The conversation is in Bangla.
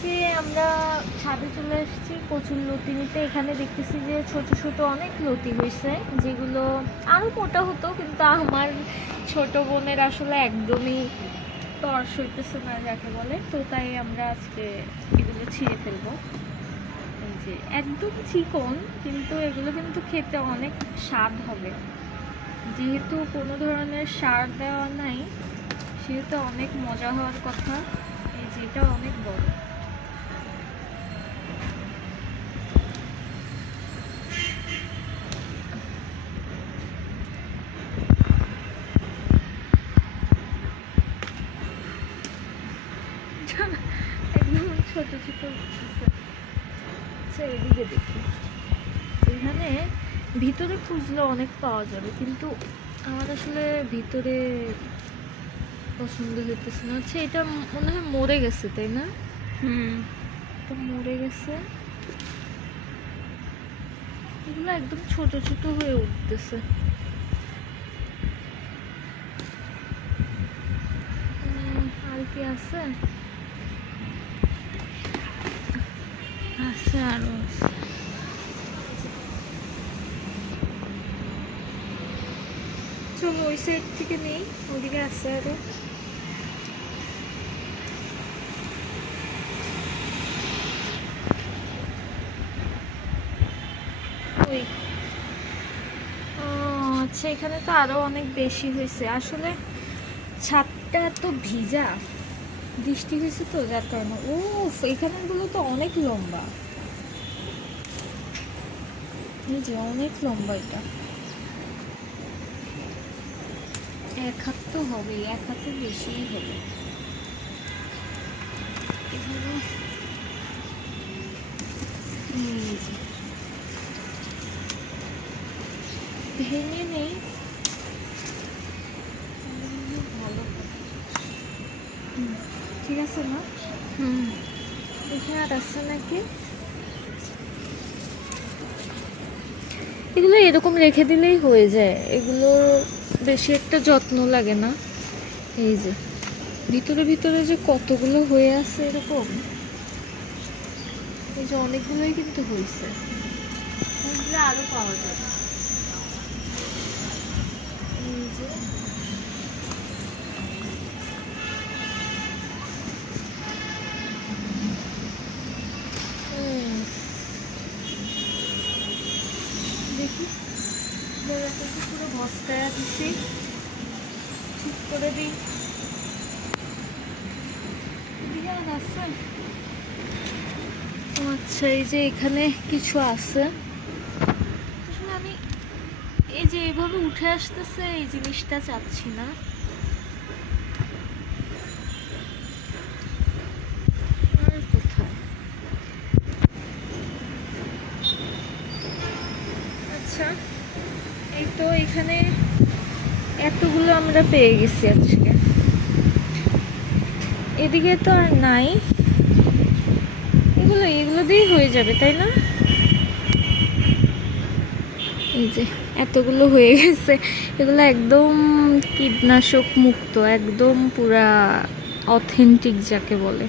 আজকে আমরা ছাদে চলে এসেছি কচুর লতি নিতে এখানে দেখতেছি যে ছোট ছোট অনেক লতি হয়েছে, যেগুলো আরও মোটা হতো, কিন্তু আমার ছোট বোনের আসলে একদমই তর্স হইতেছে না যাকে বলে। তো তাই আমরা আজকে এগুলো ছিঁড়ে ফেলব। যে একদম চিকন, কিন্তু এগুলো কিন্তু খেতে অনেক স্বাদ হবে। যেহেতু কোনো ধরনের সার দেওয়া নাই, সেহেতু অনেক মজা হওয়ার কথা। এই যেটা অনেক বড়। একদম ছোট ছোট আচ্ছা এদিকে দেখি। এখানে ভিতরে খুঁজলে অনেক পাওয়া যাবে কিন্তু আমার আসলে ভিতরে পছন্দ হইতেছে না। আচ্ছা এটা মনে হয় মরে গেছে তাই না? হুম। এটা মরে গেছে। এগুলো একদম ছোট ছোট হয়ে উঠতেছে। আর কি আছে? আছে। চলো ওই সাইড থেকে নেই ওদিকে আছে আরও ওই ও আচ্ছা এখানে তো আরও অনেক বেশি হয়েছে। আসলে ছাদটা তো ভিজা। বৃষ্টি হয়েছে তো যার কারণে। ও এখানেগুলো তো অনেক লম্বা। এই যে অনেক লম্বা এটা। এক হাত তো হবেই এক হাতের বেশিই হবে। ভেঙে নেই। ভালো। ঠিক আছে না হুম। এখানে আর আছে নাকি? এগুলো এরকম রেখে দিলেই হয়ে যায়। এগুলো বেশি একটা যত্ন লাগে না। এই যে, ভিতরে ভিতরে যে কতগুলো হয়ে আছে এরকম, এই যে অনেকগুলোই কিন্তু হয়েছে। আরও আরও পাওয়া যাবে এই যে হুম। দেখি। বড়টা পুরো বস্তায় দিছি ঠিক করে দিই। আছে। আচ্ছা এই যে এখানে কিছু আছে। আমি এই যে এভাবে উঠে আসতেছে, এই জিনিসটা চাচ্ছি না আর কোথায় আচ্ছা এই তো এখানে এতগুলো আমরা পেয়ে গেছি আজকে। এদিকে তো আর নাই। এগুলো এগুলো দিয়েই হয়ে যাবে, তাই না? এই যে, এতগুলো হয়ে গেছে। এগুলো একদম কীটনাশক মুক্ত, একদম পুরা অথেন্টিক যাকে বলে।